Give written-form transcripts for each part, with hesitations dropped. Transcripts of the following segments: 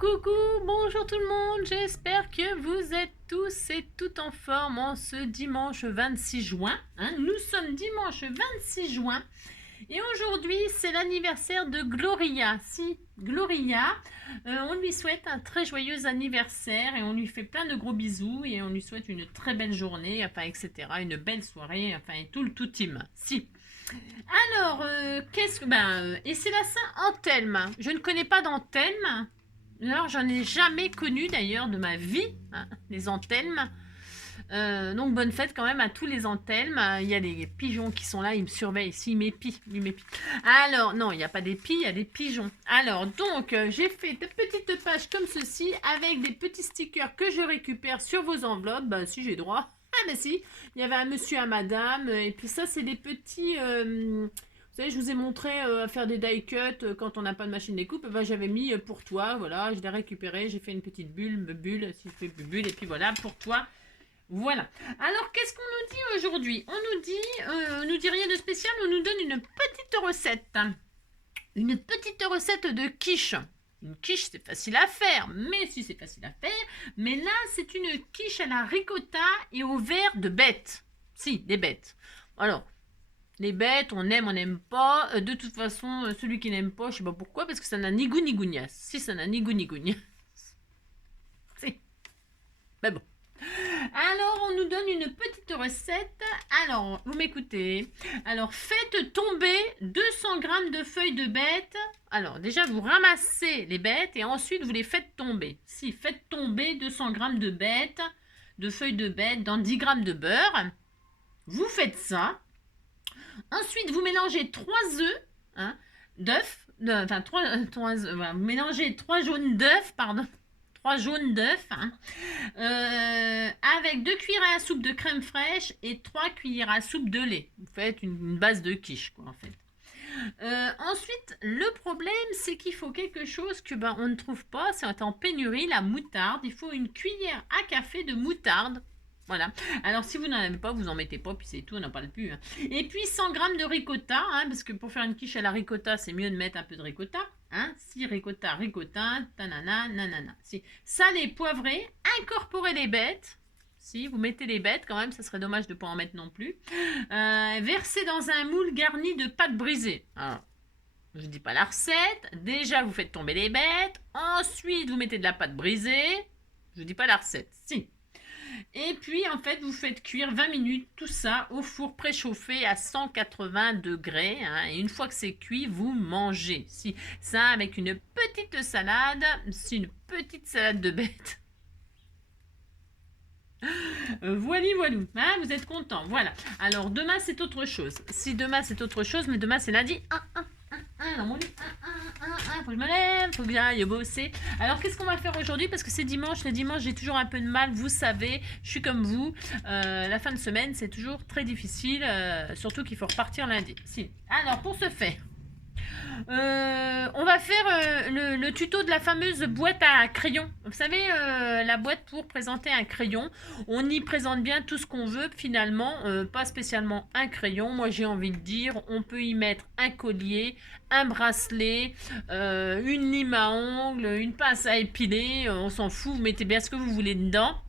Coucou, bonjour tout le monde, j'espère que vous êtes tous et toutes en forme en ce dimanche 26 juin. Nous sommes dimanche 26 juin et aujourd'hui c'est l'anniversaire de Gloria. Si, Gloria, on lui souhaite un très joyeux anniversaire et on lui fait plein de gros bisous et on lui souhaite une très belle journée, enfin etc. Une belle soirée, enfin et tout le tout team. Si. Alors, et c'est la Saint-Anthelme. Je ne connais pas d'Anthelme. Alors, j'en ai jamais connu d'ailleurs de ma vie, les Anthelmes. Donc, bonne fête quand même à tous les Anthelmes. Il y a des pigeons qui sont là, ils me surveillent ici, ils m'épient. Alors, non, il n'y a pas des pies, il y a des pigeons. Alors, donc, j'ai fait de petites pages comme ceci avec des petits stickers que je récupère sur vos enveloppes. Bah, si j'ai droit. Ah, bah si, il y avait un monsieur, un madame. Et puis ça, c'est des petits... vous savez, je vous ai montré à faire des die cuts quand on n'a pas de machine découpe. Ben, j'avais mis pour toi, voilà, je l'ai récupéré, j'ai fait une petite bulle, si je fais bulle, et puis voilà, pour toi. Voilà. Alors, qu'est-ce qu'on nous dit aujourd'hui? On nous dit rien de spécial, on nous donne une petite recette. Une petite recette de quiche. Une quiche, c'est facile à faire, mais si c'est facile à faire, mais là, c'est une quiche à la ricotta et au verre de bêtes. Si, des bêtes. Alors, les bêtes, on aime, on n'aime pas. De toute façon, celui qui n'aime pas, je sais pas pourquoi, parce que ça n'a ni goût ni gougnasse. Si, ça n'a ni goût ni gougnasse. Si. Mais bon. Alors, on nous donne une petite recette. Alors, vous m'écoutez. Alors, faites tomber 200 grammes de feuilles de bête. Alors, déjà, vous ramassez les bêtes et ensuite, vous les faites tomber. Si, faites tomber 200 grammes de bêtes, de feuilles de bête dans 10 grammes de beurre. Vous faites ça. Ensuite, vous mélangez 3 œufs, d'œufs, enfin 3 œufs, voilà, vous mélangez 3 jaunes d'œufs, pardon, 3 jaunes d'œufs, avec 2 cuillères à soupe de crème fraîche et 3 cuillères à soupe de lait. Vous faites une base de quiche, quoi, en fait. Ensuite, le problème, c'est qu'il faut quelque chose que on ne trouve pas, c'est en pénurie, la moutarde. Il faut une cuillère à café de moutarde. Voilà. Alors, si vous n'en avez pas, vous en mettez pas, puis c'est tout, on n'en parle plus. Et puis, 100 grammes de ricotta, parce que pour faire une quiche à la ricotta, c'est mieux de mettre un peu de ricotta. Si, ricotta, tanana, nanana. Si, salé, poivré, incorporez les bêtes. Si, vous mettez les bêtes quand même, ça serait dommage de ne pas en mettre non plus. Versez dans un moule garni de pâte brisée. Alors, je ne dis pas la recette. Déjà, vous faites tomber les bêtes. Ensuite, vous mettez de la pâte brisée. Je ne dis pas la recette. Si. Et puis, en fait, vous faites cuire 20 minutes tout ça au four préchauffé à 180 degrés. Et une fois que c'est cuit, vous mangez. Si, ça avec une petite salade. C'est une petite salade de bête. Voilou, vous êtes content. Voilà. Alors, demain, c'est autre chose. Si demain, c'est autre chose, mais demain, c'est lundi. Dans mon lit. Faut que je me lève, faut que j'aille bosser. Alors, qu'est-ce qu'on va faire aujourd'hui? Parce que c'est dimanche. Le dimanche, j'ai toujours un peu de mal. Vous savez, je suis comme vous. La fin de semaine, c'est toujours très difficile. Surtout qu'il faut repartir lundi. Si. Alors, pour ce faire, on va faire le tuto de la fameuse boîte à crayons. Vous savez, la boîte pour présenter un crayon. On y présente bien tout ce qu'on veut finalement, pas spécialement un crayon. Moi j'ai envie de dire, on peut y mettre un collier, un bracelet, une lime à ongles, une pince à épiler, on s'en fout, vous mettez bien ce que vous voulez dedans.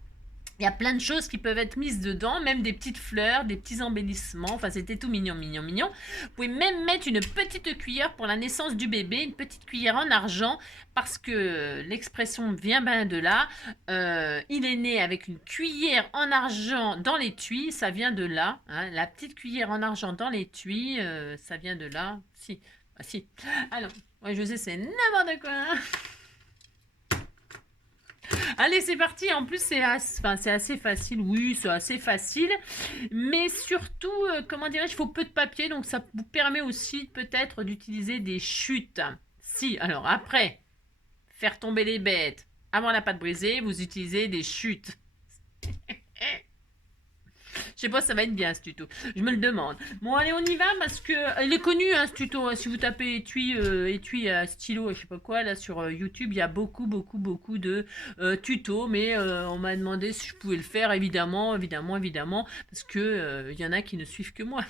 Il y a plein de choses qui peuvent être mises dedans, même des petites fleurs, des petits embellissements. Enfin, c'était tout mignon, mignon, mignon. Vous pouvez même mettre une petite cuillère pour la naissance du bébé, une petite cuillère en argent, parce que l'expression vient bien de là. Il est né avec une cuillère en argent dans l'étui, ça vient de là. La petite cuillère en argent dans l'étui, ça vient de là. Si, si. Alors, ouais, je sais, c'est n'importe quoi. Allez, c'est parti. En plus, c'est assez facile. Oui, c'est assez facile. Mais surtout, comment dirais-je, il faut peu de papier. Donc, ça vous permet aussi peut-être d'utiliser des chutes. Si, alors après, faire tomber les bêtes avant la pâte brisée, vous utilisez des chutes. Je sais pas si ça va être bien ce tuto. Je me le demande. Bon, allez, on y va parce que il est connu ce tuto. Si vous tapez étui à stylo, je sais pas quoi, là sur YouTube, il y a beaucoup de tutos. Mais on m'a demandé si je pouvais le faire, évidemment, parce que il y en a qui ne suivent que moi.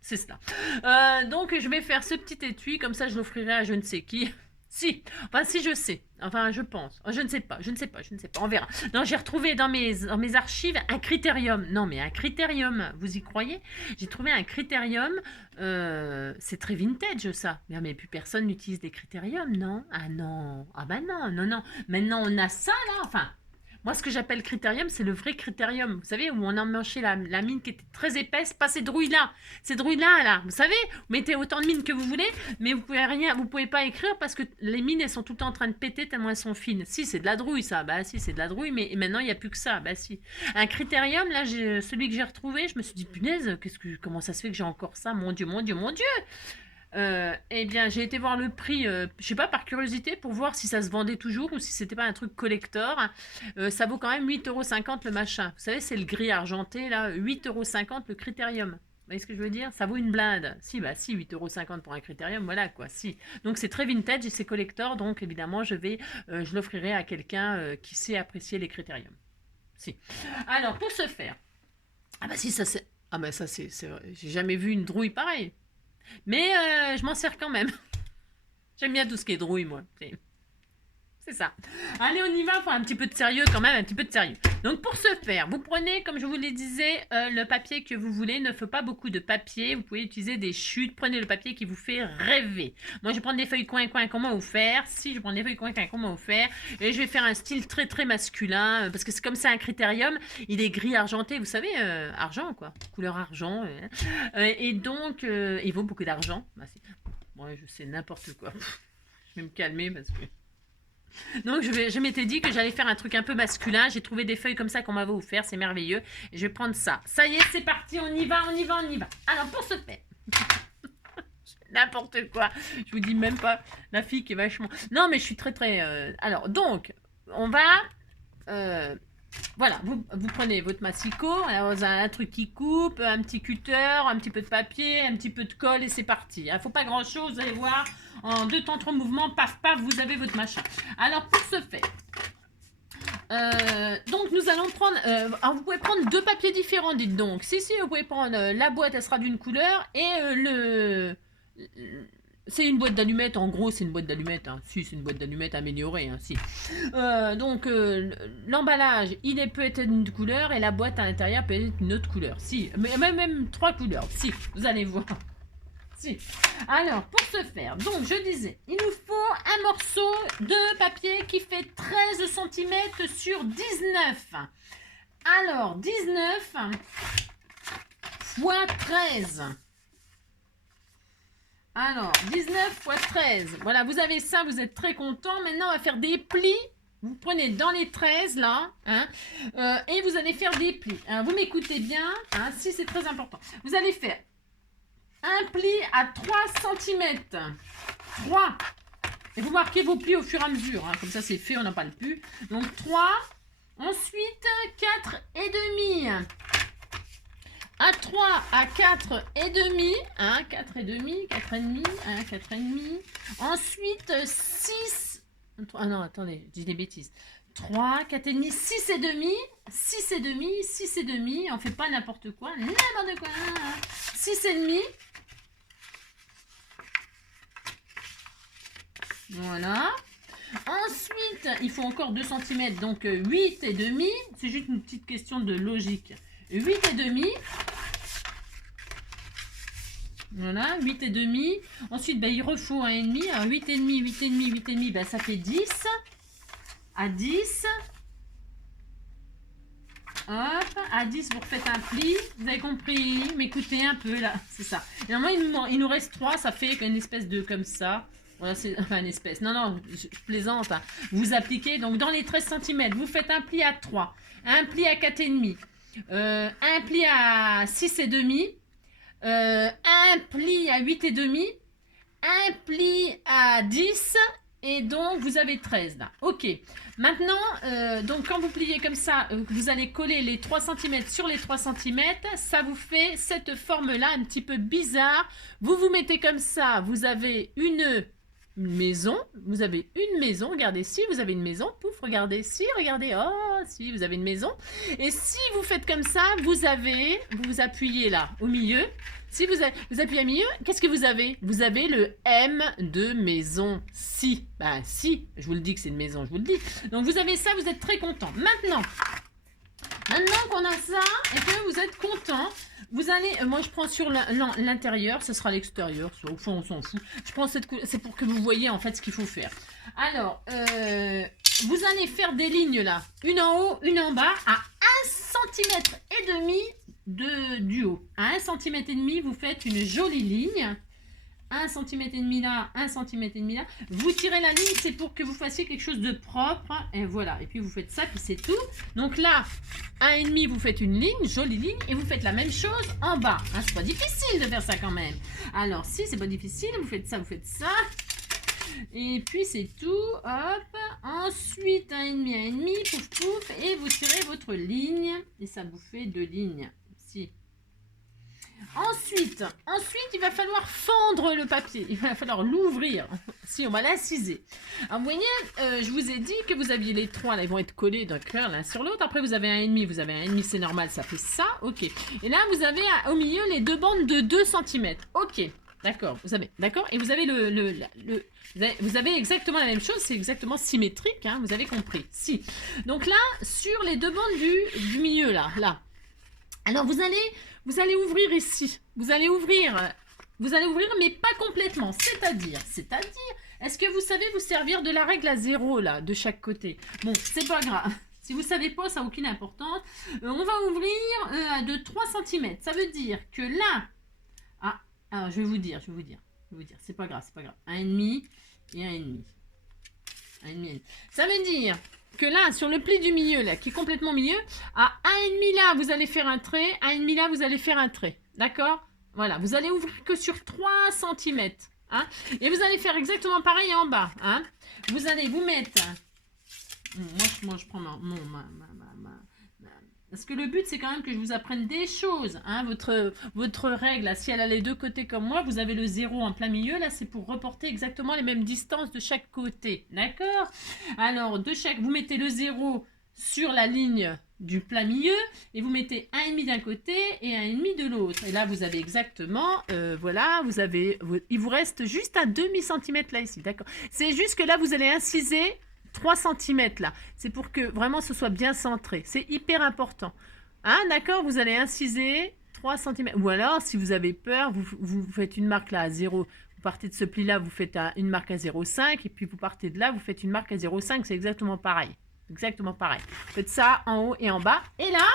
C'est cela. Donc, je vais faire ce petit étui, comme ça, je l'offrirai à je ne sais qui. Si, enfin si je sais, enfin je pense, je ne sais pas, on verra. Non, j'ai retrouvé dans mes archives un critérium. Non mais un critérium, vous y croyez? J'ai trouvé un critérium, c'est très vintage ça. Mais plus personne n'utilise des critériums, non? Ah non, ah bah non, non, non. Maintenant on a ça là, enfin... Moi, ce que j'appelle critérium, c'est le vrai critérium. Vous savez, où on emmanchait la mine qui était très épaisse, pas ces drouilles-là. Ces drouilles-là, là, vous savez, vous mettez autant de mines que vous voulez, mais vous pouvez pas écrire parce que les mines, elles sont tout le temps en train de péter tellement elles sont fines. Si, c'est de la drouille, ça. Bah si, c'est de la drouille, mais maintenant, il n'y a plus que ça. Bah si. Un critérium, là, celui que j'ai retrouvé, je me suis dit, punaise, comment ça se fait que j'ai encore ça? Mon Dieu, mon Dieu, mon Dieu! Eh bien, j'ai été voir le prix, je sais pas, par curiosité, pour voir si ça se vendait toujours ou si c'était pas un truc collector. Ça vaut quand même 8,50 € le machin. Vous savez, c'est le gris argenté, là, 8,50 € le critérium. Vous voyez ce que je veux dire? Ça vaut une blinde. Si, bah si, 8,50 € pour un critérium, voilà quoi, si. Donc c'est très vintage et c'est collector, donc évidemment, je l'offrirai à quelqu'un qui sait apprécier les critériums. Si. Alors, pour ce faire, ah bah si, ça c'est... Ah bah ça c'est vrai, j'ai jamais vu une drouille pareille. Mais je m'en sers quand même. J'aime bien tout ce qui est drouille, moi. C'est ça. Allez, on y va, faut un petit peu de sérieux quand même, un petit peu de sérieux. Donc pour ce faire, vous prenez, comme je vous le disais, le papier que vous voulez. Ne faut pas beaucoup de papier. Vous pouvez utiliser des chutes. Prenez le papier qui vous fait rêver. Moi, je vais prendre des feuilles coin-coin qu'on m'a offert. Si, je prends des feuilles coin-coin qu'on m'a offert. Et je vais faire un style très très masculin. Parce que c'est comme ça un critérium. Il est gris argenté, vous savez, argent quoi. Couleur argent. Et donc, il vaut beaucoup d'argent. Bah, bon, je sais n'importe quoi. Je vais me calmer parce que... Donc je m'étais dit que j'allais faire un truc un peu masculin. J'ai trouvé des feuilles comme ça qu'on m'avait offert, c'est merveilleux. Et je vais prendre ça. Ça y est, c'est parti, on y va, on y va, on y va. Alors pour ce faire, n'importe quoi. Je vous dis même pas la fille qui est vachement... Non mais je suis très très... Alors donc, on va... Voilà, vous prenez votre massicot, alors vous avez un truc qui coupe, un petit cutter, un petit peu de papier, un petit peu de colle et c'est parti. Il ne faut pas grand chose, vous allez voir, en 2 temps 3 mouvements, paf paf, vous avez votre machin. Alors pour ce faire, donc nous allons prendre, alors vous pouvez prendre 2 papiers différents, dites donc. Si, vous pouvez prendre la boîte, elle sera d'une couleur et c'est une boîte d'allumettes, en gros c'est une boîte d'allumettes, hein. Si c'est une boîte d'allumettes améliorée, hein, si. Donc l'emballage il peut être d'une couleur et la boîte à l'intérieur peut être une autre couleur, si, mais même 3 couleurs, si, vous allez voir. Si. Alors pour ce faire, donc je disais, il nous faut un morceau de papier qui fait 13 cm sur 19. Alors 19 fois 13. Alors, 19 fois 13. Voilà, vous avez ça, vous êtes très content. Maintenant, on va faire des plis. Vous prenez dans les 13, là, hein, et vous allez faire des plis. Vous m'écoutez bien, hein, si c'est très important. Vous allez faire un pli à 3 cm. 3. Et vous marquez vos plis au fur et à mesure. Hein, comme ça, c'est fait, on n'a pas le plus. Donc, 3. Ensuite, 4 et demi. À 3, à 4 et demi, hein, 4 et demi, 4 et demi, 4 et demi. Ensuite, 6, ah non, attendez, je dis des bêtises. 3, 4 et demi, 6 et demi, 6 et demi, 6 et demi, on fait pas n'importe quoi, 6 et demi. Voilà. Ensuite, il faut encore 2 cm, donc 8 et demi, c'est juste une petite question de logique. 8 et demi. Voilà, 8 et demi. Ensuite, il refaut 1 et demi. Alors, 8 et demi, 8 et demi, 8 et demi, ça fait 10. À 10. Hop, à 10, vous refaites un pli. Vous avez compris? M'écoutez un peu, là. C'est ça. Et normalement, il nous reste 3. Ça fait une espèce de comme ça. Voilà, c'est enfin une espèce. Non, je plaisante. Hein. Vous appliquez. Donc, dans les 13 cm, vous faites un pli à 3. Un pli à 4 et demi. Un pli à 6 et demi, un pli à 8 et demi, un pli à 10 et donc vous avez 13 là. Ok, maintenant donc quand vous pliez comme ça, vous allez coller les 3 cm sur les 3 cm, ça vous fait cette forme là un petit peu bizarre. Vous mettez comme ça, vous avez une maison, vous avez une maison, regardez, si vous avez une maison, pouf, regardez, si, regardez, oh, si, vous avez une maison. Et si vous faites comme ça, vous appuyez là, au milieu. Si vous appuyez au milieu, qu'est-ce que vous avez? Vous avez le M de maison, si. Bah, si, je vous le dis que c'est une maison, je vous le dis. Donc, vous avez ça, vous êtes très content. Maintenant qu'on a ça et que vous êtes content, vous allez, moi je prends sur l'intérieur, ce sera l'extérieur, au fond on s'en fout. Je prends c'est pour que vous voyez en fait ce qu'il faut faire. Alors, vous allez faire des lignes là, une en haut, une en bas, à 1,5 cm du haut. À 1,5 cm, vous faites une jolie ligne. 1,5 cm là, 1,5 cm là. Vous tirez la ligne, c'est pour que vous fassiez quelque chose de propre. Et voilà. Et puis vous faites ça, puis c'est tout. Donc là, 1,5, vous faites une ligne, jolie ligne, et vous faites la même chose en bas. Hein, c'est pas difficile de faire ça quand même. Alors si c'est pas difficile, vous faites ça, vous faites ça. Et puis c'est tout. Hop. Ensuite, 1,5, 1,5, pouf pouf, et vous tirez votre ligne. Et ça vous fait 2 lignes. Si. Ensuite, il va falloir fendre le papier. Il va falloir l'ouvrir. Si, on va l'inciser. Alors, vous voyez, je vous ai dit que vous aviez les trois, là, ils vont être collés d'un cœur l'un sur l'autre. Après, vous avez 1,5, vous avez 1,5, c'est normal, ça fait ça. Ok. Et là, vous avez au milieu les deux bandes de 2 cm. Ok. D'accord, vous avez, d'accord. Et vous avez vous avez exactement la même chose, c'est exactement symétrique, hein, vous avez compris. Si. Donc là, sur les deux bandes du milieu, là. Alors, vous allez ouvrir ici. Vous allez ouvrir, mais pas complètement. C'est-à-dire, est-ce que vous savez vous servir de la règle à 0, là, de chaque côté? Bon, c'est pas grave. Si vous ne savez pas, ça n'a aucune importance. On va ouvrir de 3 cm. Ça veut dire que là... Ah, alors, je vais vous dire. C'est pas grave. 1,5 et 1,5. 1,5. Ça veut dire que là, sur le pli du milieu, là, qui est complètement au milieu, à 1,5 là, vous allez faire un trait, 1,5 là, vous allez faire un trait. D'accord? Voilà, vous allez ouvrir que sur 3 cm. Hein? Et vous allez faire exactement pareil en bas. Hein? Vous allez vous mettre... Moi, je prends parce que le but, c'est quand même que je vous apprenne des choses. Hein? Votre règle, là, si elle a les deux côtés comme moi, vous avez le 0 en plein milieu. Là, c'est pour reporter exactement les mêmes distances de chaque côté. D'accord? Alors, vous mettez le 0 sur la ligne du plein milieu et vous mettez 1,5 d'un côté et 1,5 de l'autre. Et là, vous avez exactement, voilà, il vous reste juste un demi-centimètre là, ici. D'accord? C'est juste que là, vous allez inciser 3 cm là. C'est pour que vraiment ce soit bien centré. C'est hyper important. Hein, d'accord? Vous allez inciser 3 cm. Ou alors, si vous avez peur, vous faites une marque là à 0. Vous partez de ce pli-là, vous faites une marque à 0,5. Et puis, vous partez de là, vous faites une marque à 0,5. C'est exactement pareil. Exactement pareil. Faites ça en haut et en bas. Et là,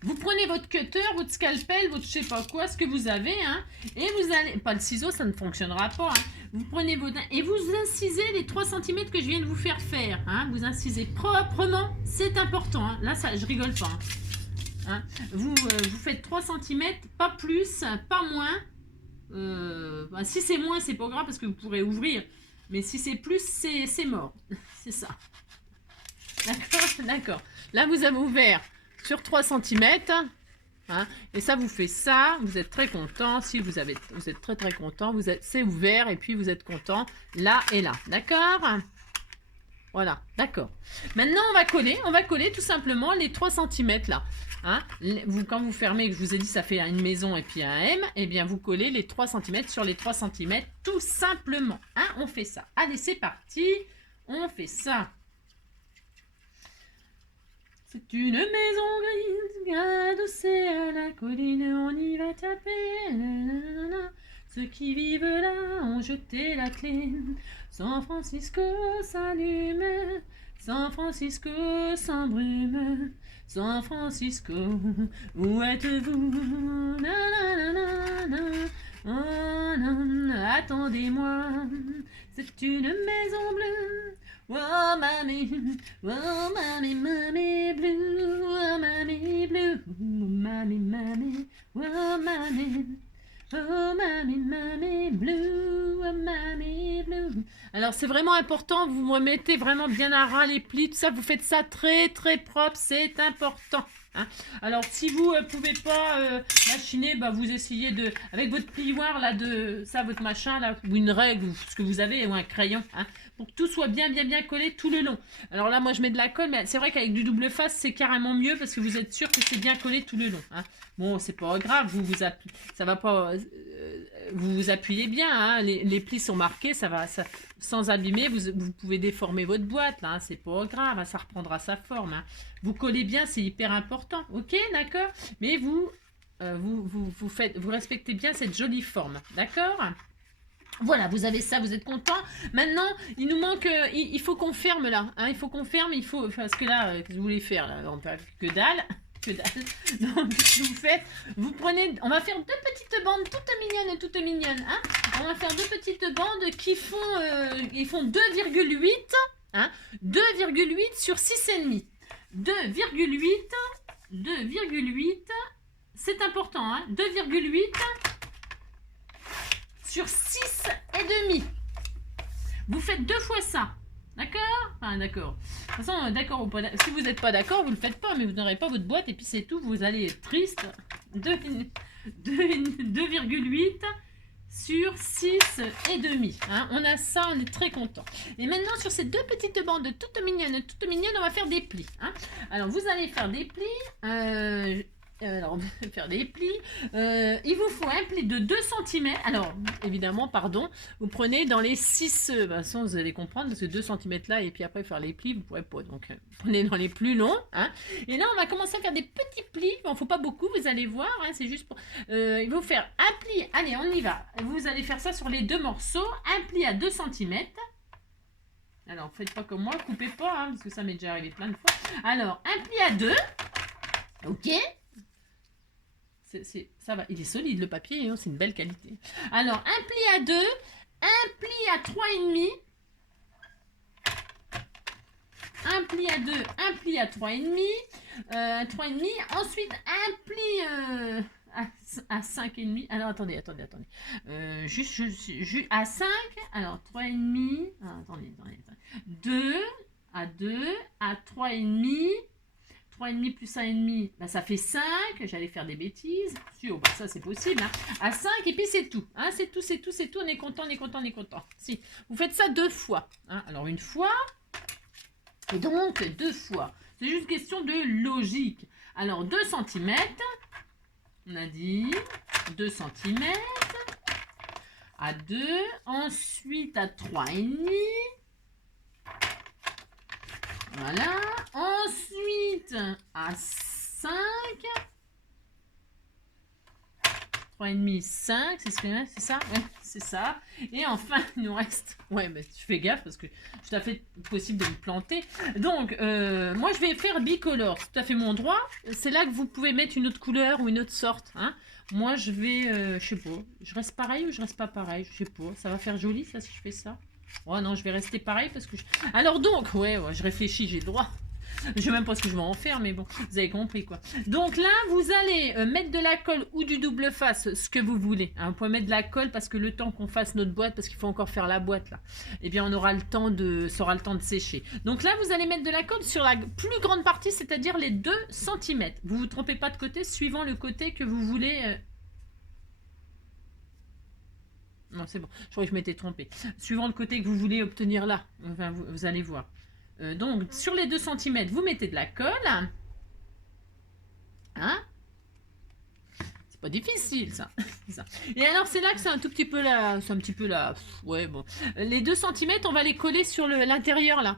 vous prenez votre cutter, votre scalpel, votre je sais pas quoi, ce que vous avez, hein, et vous allez... Pas le ciseau, ça ne fonctionnera pas. Hein. Vous prenez votre... Et vous incisez les 3 cm que je viens de vous faire faire. Hein. Vous incisez proprement, c'est important. Hein. Là, ça, je rigole pas. Hein. Vous faites 3 cm, pas plus, pas moins. Bah, si c'est moins, c'est pas grave parce que vous pourrez ouvrir. Mais si c'est plus, c'est mort. C'est ça. D'accord. Là, vous avez ouvert sur 3 cm, hein, et ça vous fait ça, vous êtes très content, si vous êtes très content, c'est ouvert et puis vous êtes content là et là, d'accord? Voilà, d'accord. Maintenant on va coller tout simplement les 3 cm là. Hein. Quand vous fermez, que je vous ai dit ça fait une maison et puis un M, et bien vous collez les 3 cm sur les 3 cm tout simplement. Hein, on fait ça. Allez, c'est parti, on fait ça. C'est une maison grise, adossée à la colline, on y va taper. Nanana. Ceux qui vivent là ont jeté la clé. San Francisco s'allume, San Francisco s'embrume. San Francisco, où êtes-vous? Oh, attendez-moi, c'est une maison bleue. Oh mamie blue, oh mamie blue, mamie, oh mamie, oh mamie blue, oh mamie blue. Alors c'est vraiment important, vous remettez vraiment bien à ras les plis, tout ça, vous faites ça très très propre, c'est important. Hein. Alors si vous pouvez pas machiner, bah, vous essayez de, avec votre plioir là, de ça, votre machin là, ou une règle, ou ce que vous avez, ou un crayon, hein, pour que tout soit bien collé tout le long. Alors là moi je mets de la colle, mais c'est vrai qu'avec du double face c'est carrément mieux parce que vous êtes sûr que c'est bien collé tout le long. Hein. Bon c'est pas grave, ça va pas, vous vous appuyez bien, hein, les plis sont marqués, ça va, ça, sans abîmer, vous pouvez déformer votre boîte, là, hein, c'est pas grave, hein, ça reprendra sa forme. Hein. Vous collez bien, c'est hyper important, ok, d'accord. Mais vous respectez bien cette jolie forme, d'accord. Voilà, vous avez ça, vous êtes content. Maintenant, il nous manque, il faut qu'on ferme là, hein, il faut qu'on ferme, parce que là, qu'est-ce que vous voulez faire là, on peut que dalle. Que dalle. Donc, vous faites, vous prenez, on va faire deux petites bandes toutes mignonnes, hein. On va faire deux petites bandes qui font, ils font 2,8, hein, 2,8 sur 6,5. 2,8, c'est important, hein, 2,8 sur 6,5. Vous faites deux fois ça. D'accord. Enfin, d'accord. De toute façon, d'accord ou pas. Si vous n'êtes pas d'accord, vous ne le faites pas, mais vous n'aurez pas votre boîte et puis c'est tout. Vous allez être triste. 2,8 sur 6,5. Hein. On a ça, on est très content. Et maintenant, sur ces deux petites bandes toutes mignonnes, on va faire des plis. Hein. Alors, vous allez faire des plis. Alors, on va faire des plis. Il vous faut un pli de 2 cm. Alors, évidemment, pardon, vous prenez dans les 6... Bah, ça, vous allez comprendre, parce que 2 cm là, et puis après faire les plis, vous ne pourrez pas. Donc, prenez dans les plus longs. Hein. Et là, on va commencer à faire des petits plis. Bon, il ne faut pas beaucoup, vous allez voir. Hein, c'est juste pour... il va vous faire un pli. Allez, on y va. Vous allez faire ça sur les deux morceaux. Un pli à 2 cm. Alors, faites pas comme moi, coupez pas, hein, parce que ça m'est déjà arrivé plein de fois. Alors, un pli à 2. Ok. Ça va, il est solide le papier, hein, c'est une belle qualité. Alors, un pli à 2, un pli à 3,5, un pli à 2, un pli à 3,5, 3,5, ensuite un pli à 5,5. Alors, attendez. Juste à 5, alors 3,5, attendez. 2 à 3,5. 3,5 plus 1,5, bah, ça fait 5. J'allais faire des bêtises. Si, oh, bah, ça, c'est possible. Hein. À 5, et puis c'est tout. Hein. C'est tout. On est content. Si, vous faites ça 2 fois. Hein. Alors, une fois, et donc 2 fois. C'est juste question de logique. Alors, 2 cm. On a dit 2 cm. À 2. Ensuite, à 3,5. Voilà. Ensuite, à 5. 3,5, 5. C'est ça? Ouais, c'est ça. Et enfin, il nous reste... Ouais, mais je fais gaffe parce que c'est tout à fait possible de me planter. Donc, moi, je vais faire bicolore. C'est tout à fait mon droit. C'est là que vous pouvez mettre une autre couleur ou une autre sorte. Hein. Moi, je vais... je sais pas. Je reste pareil ou je reste pas pareil? Je sais pas. Ça va faire joli, ça, si je fais ça? Oh non, je vais rester pareil parce que... Alors donc, ouais, je réfléchis, j'ai le droit. Je sais même pas ce que je vais en faire, mais bon, vous avez compris quoi. Donc là, vous allez mettre de la colle ou du double face, ce que vous voulez. Hein, vous pouvez mettre de la colle parce que le temps qu'on fasse notre boîte, parce qu'il faut encore faire la boîte là, eh bien on aura le temps de, ça aura le temps de sécher. Donc là, vous allez mettre de la colle sur la plus grande partie, c'est-à-dire les 2 cm. Vous vous trompez pas de côté, suivant le côté que vous voulez... Non, c'est bon. Je crois que je m'étais trompée. Suivant le côté que vous voulez obtenir là. Enfin, vous allez voir. Donc, sur les 2 cm, vous mettez de la colle. Hein? C'est pas difficile, ça. Et alors, c'est là que c'est un tout petit peu là. C'est un petit peu là. Ouais, bon. Les 2 cm, on va les coller sur l'intérieur là.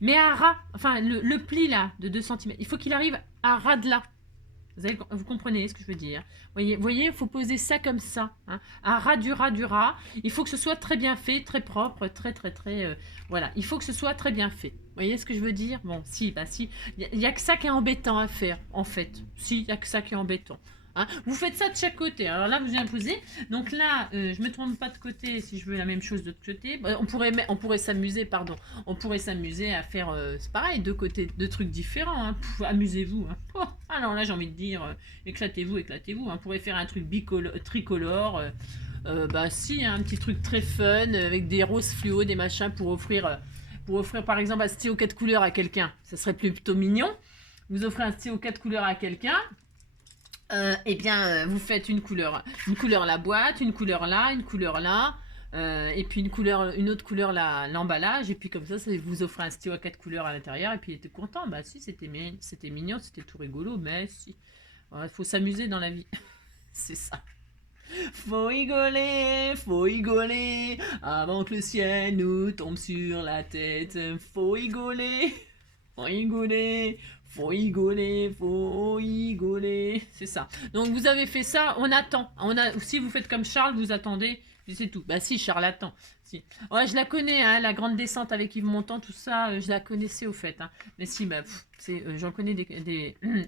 Mais à ras. Enfin, le pli là, de 2 cm. Il faut qu'il arrive à ras de là. Vous comprenez ce que je veux dire? Voyez, il faut poser ça comme ça, hein, à ras du ras. Il faut que ce soit très bien fait, très propre, très, voilà. Il faut que ce soit très bien fait. Vous voyez ce que je veux dire? Bon, si. Il n'y a que ça qui est embêtant à faire, en fait. Si, il n'y a que ça qui est embêtant. Hein. Vous faites ça de chaque côté. Alors là, vous imposez. Donc là, je me trompe pas de côté si je veux la même chose de l'autre côté. On pourrait s'amuser, On pourrait s'amuser à faire, c'est pareil, deux trucs différents. Hein. Amusez-vous. Hein. Oh, alors là, j'ai envie de dire, éclatez-vous. Hein. On pourrait faire un truc tricolore. Bah si, hein, un petit truc très fun, avec des roses fluo, des machins pour offrir par exemple un stylo 4 couleurs à quelqu'un. Ça serait plutôt mignon. Vous offrez un stylo 4 couleurs à quelqu'un. Eh bien, vous faites une couleur la boîte, une couleur là, et puis une autre couleur l'emballage, et puis comme ça vous offrez un stylo à 4 couleurs à l'intérieur, et puis il était content. Bah si, c'était mignon, c'était tout rigolo, mais si, il faut s'amuser dans la vie, c'est ça. Faut rigoler, avant que le ciel nous tombe sur la tête. Faut rigoler, faut rigoler, faut rigoler, faut rigoler. C'est ça. Donc vous avez fait ça, on attend. Si vous faites comme Charles, vous attendez, puis c'est tout. Bah si, Charles attend. Si. Ouais, je la connais, hein, la grande descente avec Yves Montand, tout ça, je la connaissais au fait. Hein. Mais si, bah, j'en connais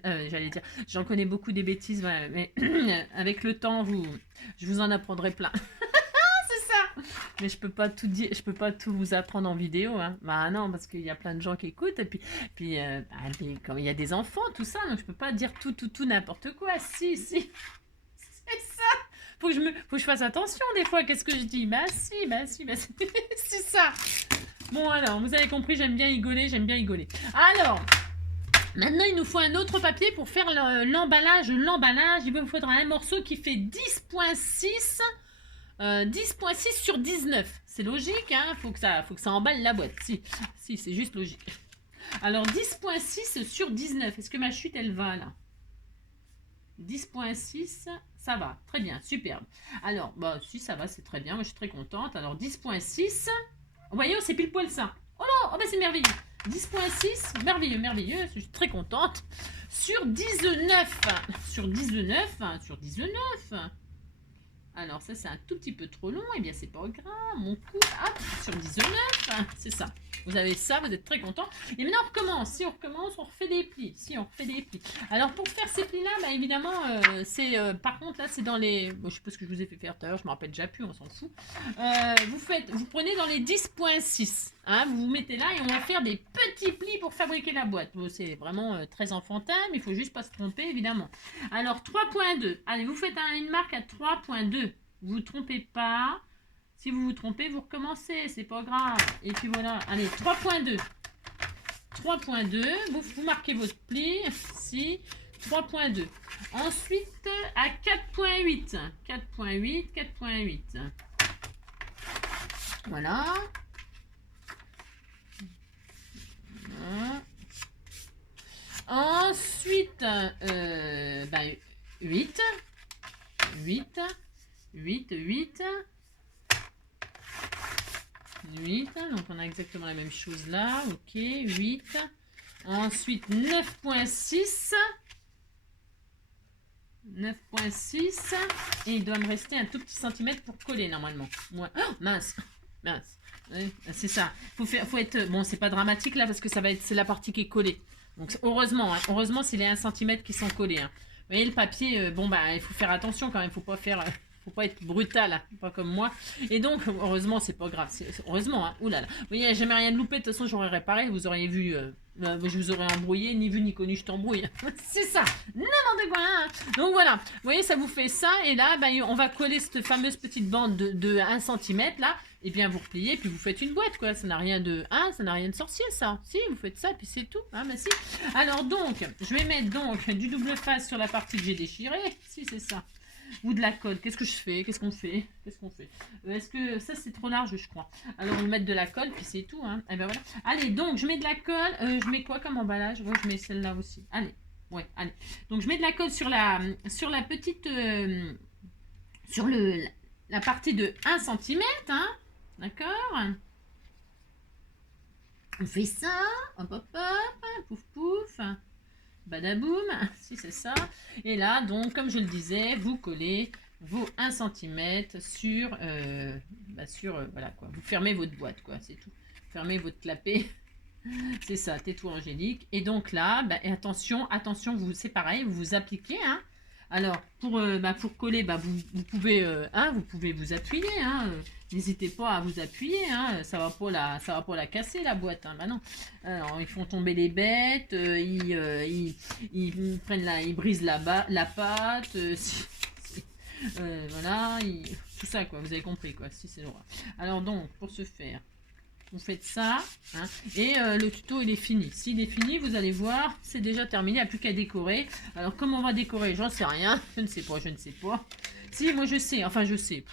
j'allais dire, j'en connais beaucoup des bêtises, voilà, mais avec le temps, je vous en apprendrai plein. Mais je peux pas tout dire, je peux pas tout vous apprendre en vidéo, hein. Bah non, parce qu'il y a plein de gens qui écoutent, et puis comme il y a des enfants, tout ça, donc je peux pas dire tout n'importe quoi. Si, c'est ça. Faut que je fasse attention des fois. Qu'est-ce que je dis? Bah si, c'est ça. Bon alors, vous avez compris, j'aime bien rigoler. Alors. Maintenant, il nous faut un autre papier pour faire l'emballage. Il vous faudra un morceau qui fait 10.6. 10.6 sur 19. C'est logique, hein? Faut que ça emballe la boîte. Si, c'est juste logique. Alors, 10.6 sur 19. Est-ce que ma chute, elle va là? 10.6, ça va. Très bien, superbe. Alors, bah, si ça va, c'est très bien. Moi, je suis très contente. Alors, 10.6. Vous voyez, c'est pile poil ça. Oh non, oh bah, c'est merveilleux. 10.6, merveilleux, je suis très contente. Sur 19. Alors ça c'est un tout petit peu trop long, et bien c'est pas grave, mon coup, hop, sur 19, c'est ça. Vous avez ça, vous êtes très content. Et maintenant on recommence, si on recommence, on refait des plis. Alors pour faire ces plis là, bah, évidemment, par contre là c'est dans les, bon, je sais pas ce que je vous ai fait faire tout à l'heure, je me rappelle déjà plus, on s'en fout. Vous prenez dans les 10.6, hein, vous vous mettez là et on va faire des petits plis pour fabriquer la boîte. Bon, c'est vraiment très enfantin, mais il faut juste pas se tromper évidemment. Alors 3.2, allez vous faites une marque à 3.2, vous vous trompez pas. Si vous vous trompez, vous recommencez, c'est pas grave. Et puis voilà, allez, 3.2. 3.2, vous marquez votre pli, si, 3.2. Ensuite, à 4.8. 4.8. Voilà. Ensuite, 8. 8, donc on a exactement la même chose là, ok, 8. Ensuite 9.6. Et il doit me rester un tout petit centimètre pour coller normalement. Ouais. Oh, mince. Ouais, c'est ça. Faut être, bon, c'est pas dramatique là parce que c'est la partie qui est collée. Donc heureusement, c'est les 1 cm qui sont collés. Hein. Vous voyez le papier, bon bah il faut faire attention quand même, faut pas être brutal, hein, pas comme moi. Et donc, heureusement, c'est pas grave. Heureusement, hein, oulala. Vous voyez, il n'y a jamais rien de loupé. De toute façon, j'aurais réparé. Vous auriez vu, je vous aurais embrouillé. Ni vu ni connu, je t'embrouille. C'est ça. N'importe quoi. Hein. Donc voilà. Vous voyez, ça vous fait ça. Et là, on va coller cette fameuse petite bande de 1 cm là. Et bien, vous repliez, puis vous faites une boîte, quoi. Ça n'a rien de sorcier, ça. Si, vous faites ça, puis c'est tout. Hein, bah si. Alors donc, je vais mettre donc du double face sur la partie que j'ai déchirée. Si, c'est ça. Ou de la colle. Qu'est-ce que je fais? Qu'est-ce qu'on fait? Est-ce que ça c'est trop large, je crois? Alors on va mettre de la colle puis c'est tout. Hein. Et ben voilà. Allez, donc je mets de la colle. Je mets quoi comme emballage? Ouais, je mets celle-là aussi. Allez. Ouais, allez. Donc je mets de la colle sur la petite, sur la partie de 1 cm. Hein. D'accord? On fait ça. Hop, hop, hop. Pouf, pouf. Badaboum, si c'est ça. Et là, donc, comme je le disais, vous collez vos 1 cm sur, voilà quoi. Vous fermez votre boîte, quoi, c'est tout. Fermez votre clapet. C'est ça, tais-toi Angélique. Et donc là, attention, c'est pareil, vous appliquez, hein. Alors, pour coller, vous pouvez vous appuyer, hein. N'hésitez pas à vous appuyer, hein. Ça va pas la casser la boîte, hein. Bah non. Alors, ils font tomber les bêtes, ils brisent la pâte. Voilà, tout ça quoi, vous avez compris quoi, si c'est droit. Alors donc, pour ce faire, vous faites ça, hein, et le tuto il est fini. S'il est fini, vous allez voir, c'est déjà terminé, il n'y a plus qu'à décorer. Alors comment on va décorer, j'en sais rien, je ne sais pas. Si, moi je sais, enfin je sais.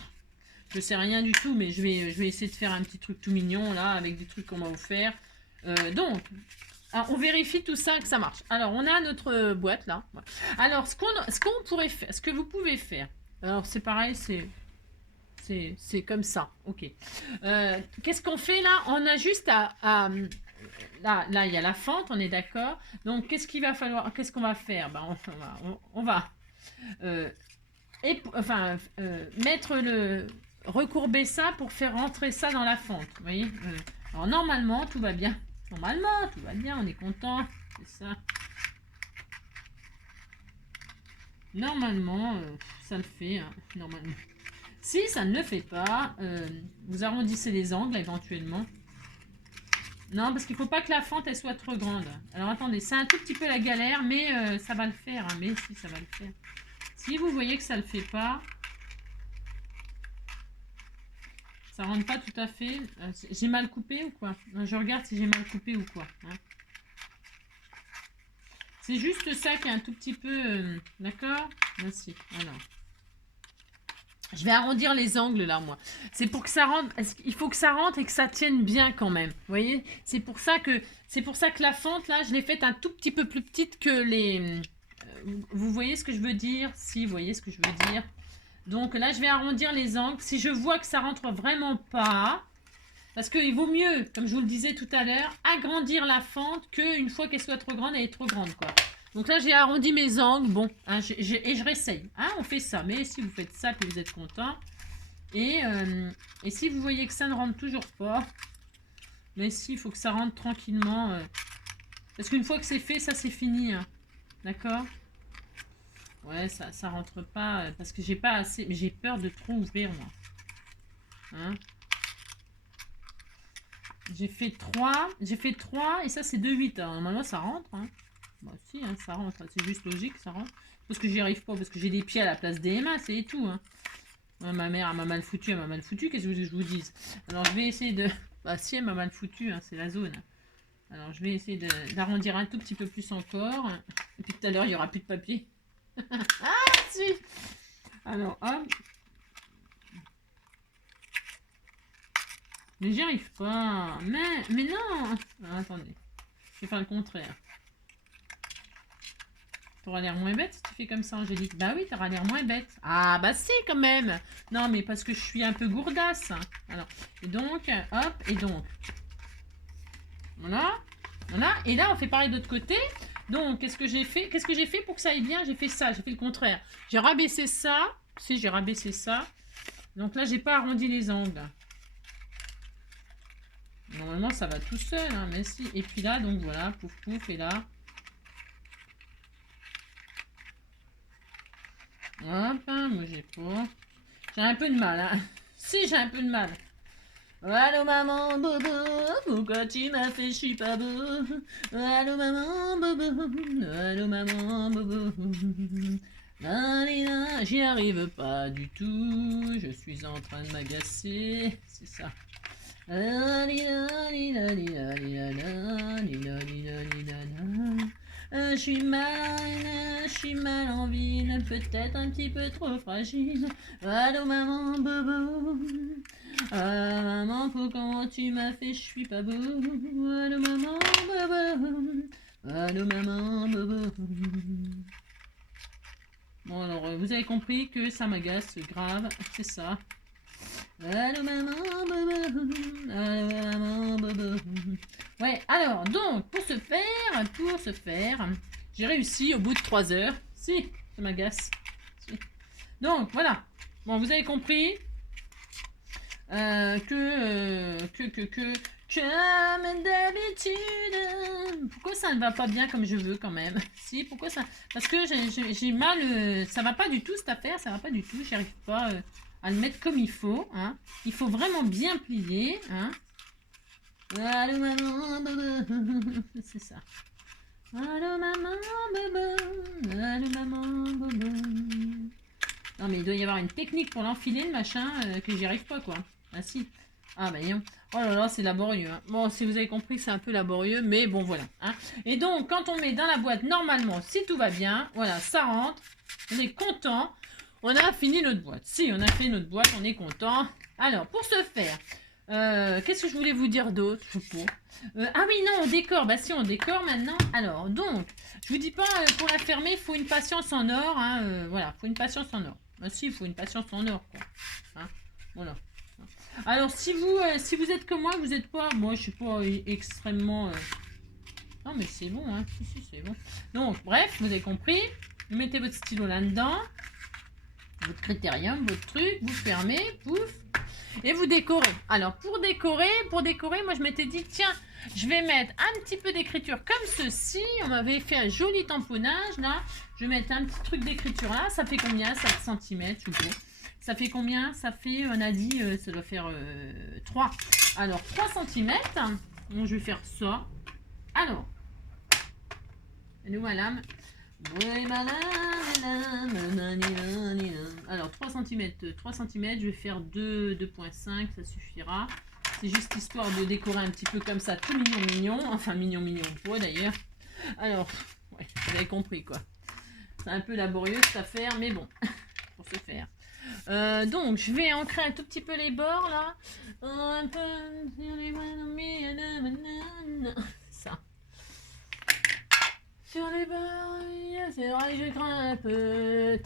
Je sais rien du tout, mais je vais essayer de faire un petit truc tout mignon là, avec des trucs qu'on va vous faire. Donc, on vérifie tout ça que ça marche. Alors, on a notre boîte là. Alors, ce qu'on pourrait faire, ce que vous pouvez faire. Alors, c'est pareil, c'est comme ça. Ok. Qu'est-ce qu'on fait là? On a juste là, il y a la fente, on est d'accord. Donc, qu'est-ce qu'il va falloir? Qu'est-ce qu'on va faire? Ben, on va mettre recourber ça pour faire rentrer ça dans la fente. Vous voyez, alors normalement tout va bien. Normalement tout va bien, on est content. C'est ça. Normalement ça le fait. Hein, normalement. Si ça ne le fait pas, vous arrondissez les angles éventuellement. Non, parce qu'il ne faut pas que la fente elle soit trop grande. Alors attendez, c'est un tout petit peu la galère, mais ça va le faire. Hein, mais si, ça va le faire. Si vous voyez que ça ne le fait pas, ça rentre pas tout à fait. J'ai mal coupé ou quoi? Je regarde si j'ai mal coupé ou quoi. Hein. C'est juste ça qui est un tout petit peu... D'accord? Merci. Alors. Je vais arrondir les angles là, moi. C'est pour que ça rentre... Il faut que ça rentre et que ça tienne bien quand même. Vous voyez? C'est pour ça que la fente, là, je l'ai faite un tout petit peu plus petite que les... Vous voyez ce que je veux dire? Si, vous voyez ce que je veux dire. Donc là, je vais arrondir les angles. Si je vois que ça rentre vraiment pas, parce qu'il vaut mieux, comme je vous le disais tout à l'heure, agrandir la fente qu'une fois qu'elle soit trop grande, elle est trop grande, quoi. Donc là, j'ai arrondi mes angles. Bon, hein, et je réessaye. Hein, on fait ça. Mais si vous faites ça, puis vous êtes content. Et si vous voyez que ça ne rentre toujours pas, mais si, il faut que ça rentre tranquillement. Parce qu'une fois que c'est fait, ça c'est fini. Hein. D'accord ? Ouais, ça rentre pas parce que j'ai pas assez, mais j'ai peur de trop ouvrir moi. Hein? J'ai fait 3 et ça c'est 2,8. Normalement ça rentre. Hein. Bah si, hein, ça rentre. C'est juste logique, ça rentre. Parce que j'y arrive pas, parce que j'ai des pieds à la place des mains, c'est tout. Hein. Ouais, ma mère m'a mal foutu, qu'est-ce que je vous dise? Alors je vais essayer de... Bah si, elle m'a mal foutu, hein, c'est la zone. Alors je vais essayer d'arrondir un tout petit peu plus encore. Et puis tout à l'heure, il n'y aura plus de papier. Ah, si. Alors, hop. Mais j'y arrive pas. Mais non. Alors, attendez. Je vais faire le contraire. T'auras l'air moins bête si tu fais comme ça, Angélique. Bah oui, t'auras l'air moins bête. Ah, bah si, quand même. Non, mais parce que je suis un peu gourdasse. Alors, et donc, hop, et donc. Voilà. Voilà. Et là, on fait pareil de l'autre côté. Donc, qu'est-ce que j'ai fait? Qu'est-ce que j'ai fait pour que ça aille bien? J'ai fait ça, j'ai fait le contraire. J'ai rabaissé ça. Si, j'ai rabaissé ça. Donc là, j'ai pas arrondi les angles. Normalement, ça va tout seul, hein, mais si. Et puis là, donc voilà, pouf pouf, et là. Hop, hein, moi j'ai pas. J'ai un peu de mal, hein. Si, j'ai un peu de mal. Allô maman, bobo, pourquoi tu m'as fait, je suis pas beau. Allô maman, bobo, allô maman, bobo. J'y arrive pas du tout, je suis en train de m'agacer, c'est ça. Je suis mal en ville, peut-être un petit peu trop fragile. Allô maman, bobo. Maman, pourquoi tu m'as fait, je suis pas beau. Allô maman, bobo. Allô maman, bobo. Bon alors, vous avez compris que ça m'agace grave, c'est ça. Allô maman, bobo. Allô maman, bobo. Ouais, alors, donc, pour ce faire, j'ai réussi au bout de 3 heures. Si, ça m'agace. Si. Donc, voilà. Bon, vous avez compris comme d'habitude. Pourquoi ça ne va pas bien comme je veux quand même? Si, pourquoi ça? Parce que j'ai mal. Ça va pas du tout cette affaire, ça va pas du tout. J'arrive pas à le mettre comme il faut. Hein. Il faut vraiment bien plier. Hein. Allô maman, bobo. C'est ça. Allô maman, bobo. Allô maman, bobo. Non, mais il doit y avoir une technique pour l'enfiler, le machin, que j'y arrive pas, quoi. Ah, si. Ah, bah, non. Oh là là, c'est laborieux. Hein. Bon, si vous avez compris, c'est un peu laborieux, mais bon, voilà. Hein. Et donc, quand on met dans la boîte, normalement, si tout va bien, voilà, ça rentre. On est content. On a fini notre boîte. Si, on a fait notre boîte, on est content. Alors, pour ce faire, qu'est-ce que je voulais vous dire d'autre? Ah oui, non, on décore. Bah si, on décore maintenant. Alors, donc, je vous dis pas, pour la fermer, il faut une patience en or. Hein, voilà, il faut une patience en or. Bah si, il faut une patience en or, quoi. Hein, voilà. Alors, si vous êtes comme moi, vous êtes pas... Moi, je suis pas extrêmement... Non, mais c'est bon, hein. Si, c'est bon. Donc, bref, vous avez compris. Vous mettez votre stylo là-dedans. Votre critérium, votre truc. Vous fermez, pouf. Et vous décorez. Alors, pour décorer, moi, je m'étais dit, tiens, je vais mettre un petit peu d'écriture comme ceci. On m'avait fait un joli tamponnage, là. Je vais mettre un petit truc d'écriture là. Ça fait combien? 5 cm, je suppose. Ça fait combien? Ça fait, on a dit, ça doit faire 3. Alors, 3 cm. Donc, je vais faire ça. Alors, elle est où ma lame? Alors, 3 cm, je vais faire 2,5, ça suffira. C'est juste histoire de décorer un petit peu comme ça, tout mignon. Enfin, mignon pas d'ailleurs. Alors, ouais, vous avez compris, quoi. C'est un peu laborieux cette affaire, mais bon, pour se faire. Donc, je vais ancrer un tout petit peu les bords, là. Ça. Sur les bords, c'est vrai que je crains un peu.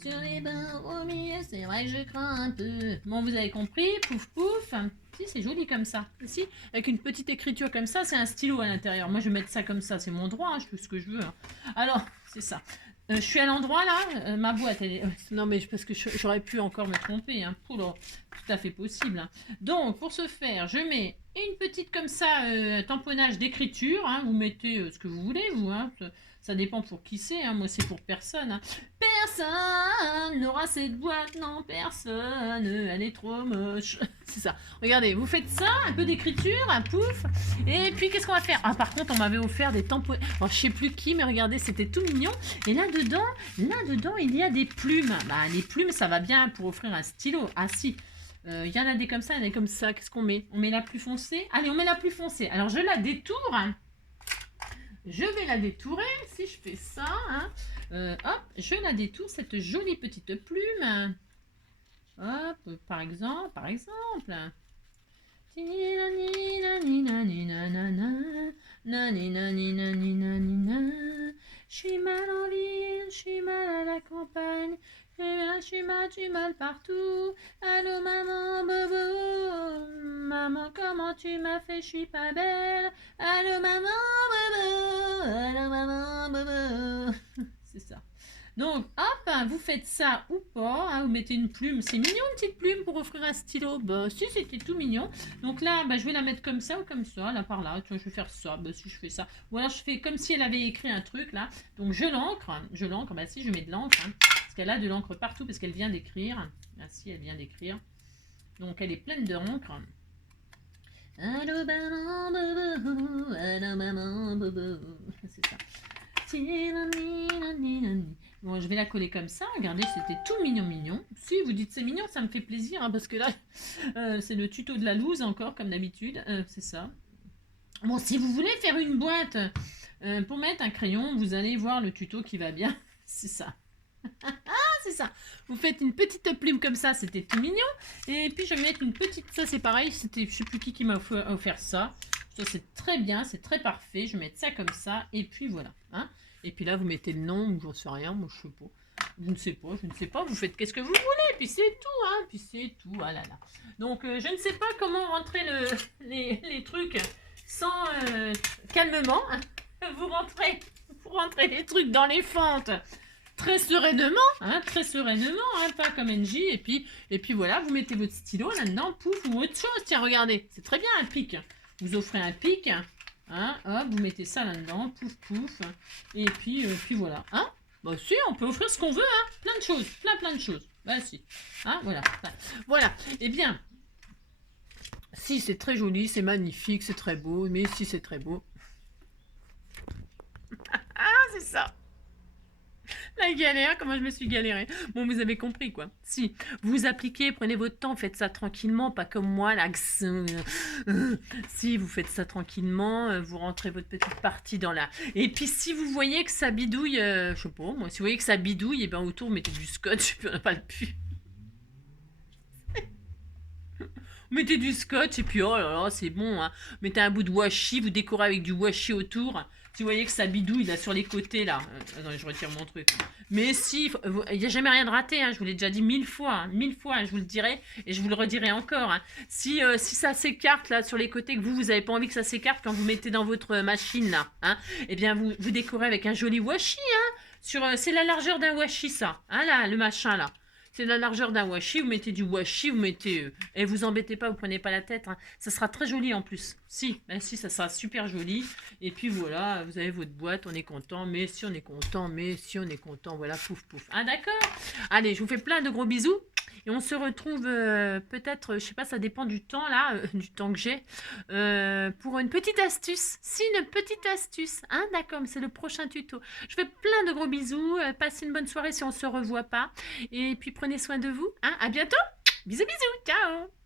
Sur les bords, au milieu, c'est vrai que je crains un peu. Bon, vous avez compris, pouf pouf. Si, c'est joli comme ça. Si, avec une petite écriture comme ça, c'est un stylo à l'intérieur. Moi, je vais mettre ça comme ça, c'est mon droit, hein, je fais ce que je veux. Hein. Alors, c'est ça. Je suis à l'endroit là, ma boîte, elle est... Non mais parce que j'aurais pu encore me tromper, hein. Tout à fait possible. Hein. Donc, pour ce faire, je mets une petite comme ça, tamponnage d'écriture. Hein. Vous mettez ce que vous voulez, vous. Hein. Ça dépend pour qui c'est. Hein. Moi, c'est pour personne. Hein. Personne n'aura cette boîte, non, personne. Elle est trop moche. C'est ça. Regardez, vous faites ça, un peu d'écriture, un pouf. Et puis, qu'est-ce qu'on va faire? Ah, par contre, on m'avait offert des tamponnages. Oh, je sais plus qui, mais regardez, c'était tout mignon. Et là-dedans, il y a des plumes. Bah, les plumes, ça va bien pour offrir un stylo. Ah, si. Il y en a des comme ça, il y en a des comme ça. Qu'est-ce qu'on met? On met la plus foncée? Allez, on met la plus foncée. Alors, je la détourne. Je vais la détourer, si je fais ça. Hein. Hop, je la détourne, cette jolie petite plume. Hop, par exemple. Je suis mal en ville, je suis mal à la campagne. Je suis mal partout. Allô maman, bobo. Maman, comment tu m'as fait? Je suis pas belle. Allô maman, bobo. Allô maman, bobo. C'est ça. Donc, hop, vous faites ça ou pas, hein, vous mettez une plume. C'est mignon, une petite plume pour offrir un stylo. Bah, si, c'était tout mignon. Donc là, bah, je vais la mettre comme ça ou comme ça, là, par là. Tu vois, je vais faire ça, bah, si je fais ça. Ou alors, je fais comme si elle avait écrit un truc, là. Donc, je l'encre, bah, si, je mets de l'encre, hein, parce qu'elle a de l'encre partout, parce qu'elle vient d'écrire. Ah, si, elle vient d'écrire. Donc, elle est pleine d'encre. Allô, maman, bobo. Allô, maman, bobo. C'est ça. Bon, je vais la coller comme ça. Regardez, c'était tout mignon. Si vous dites c'est mignon, ça me fait plaisir. Hein, parce que là, c'est le tuto de la loose encore, comme d'habitude. C'est ça. Bon, si vous voulez faire une boîte pour mettre un crayon, vous allez voir le tuto qui va bien. C'est ça. C'est ça. Vous faites une petite plume comme ça, c'était tout mignon. Et puis, je vais mettre une petite... Ça, c'est pareil. C'était, je sais plus qui m'a offert ça. Ça, c'est très bien. C'est très parfait. Je vais mettre ça comme ça. Et puis, voilà. Hein. Et puis là, vous mettez le nom, ou j'en sais rien, moi je sais pas. Je ne sais pas, vous faites qu'est-ce que vous voulez, puis c'est tout, hein, puis c'est tout, ah là là. Donc, je ne sais pas comment rentrer les trucs sans calmement. Hein. Vous rentrez les trucs dans les fentes très sereinement, hein, pas comme NJ, et puis voilà, vous mettez votre stylo là-dedans, pouf, ou autre chose, tiens, regardez, c'est très bien un pic. Vous offrez un pic. Hein, hop, vous mettez ça là-dedans, pouf pouf, et puis voilà. Hein, bah si, on peut offrir ce qu'on veut, hein, plein de choses, plein de choses. Bah si, hein, voilà. Voilà, eh bien, Si, c'est très joli, c'est magnifique, c'est très beau, mais si, c'est très beau. Ah, c'est ça. La galère, comment je me suis galérée. Bon, vous avez compris, quoi. Si, vous appliquez, prenez votre temps, faites ça tranquillement, pas comme moi, là. Si, vous faites ça tranquillement, vous rentrez votre petite partie dans la... Et puis, si vous voyez que ça bidouille, je sais pas, moi, si vous voyez que ça bidouille, et bien autour, mettez du scotch, puis on n'a pas le pu. Mettez du scotch, et puis, oh là là, c'est bon, hein. Mettez un bout de washi, vous décorez avec du washi autour. Si vous voyez que ça bidouille là sur les côtés là, attendez, je retire mon truc. Mais si, il n'y a jamais rien de raté, hein, je vous l'ai déjà dit 1000 fois, hein, je vous le dirai et je vous le redirai encore. Hein. Si ça s'écarte là sur les côtés, que vous n'avez pas envie que ça s'écarte quand vous mettez dans votre machine là, hein, eh bien vous décorez avec un joli washi. Hein, c'est la largeur d'un washi ça, hein, là, le machin là. C'est la largeur d'un washi, vous mettez du washi, vous mettez... et vous embêtez pas, vous prenez pas la tête. Hein. Ça sera très joli en plus. Si, ben si, ça sera super joli. Et puis voilà, vous avez votre boîte, on est content, mais si on est content, mais si on est content, voilà, pouf pouf. Ah d'accord. Allez, je vous fais plein de gros bisous. Et on se retrouve peut-être, je sais pas, ça dépend du temps là, du temps que j'ai, pour une petite astuce. Si, une petite astuce. Hein, d'accord, mais c'est le prochain tuto. Je fais plein de gros bisous. Passez une bonne soirée si on se revoit pas. Et puis prenez soin de vous. Hein, à bientôt. Bisous, bisous. Ciao.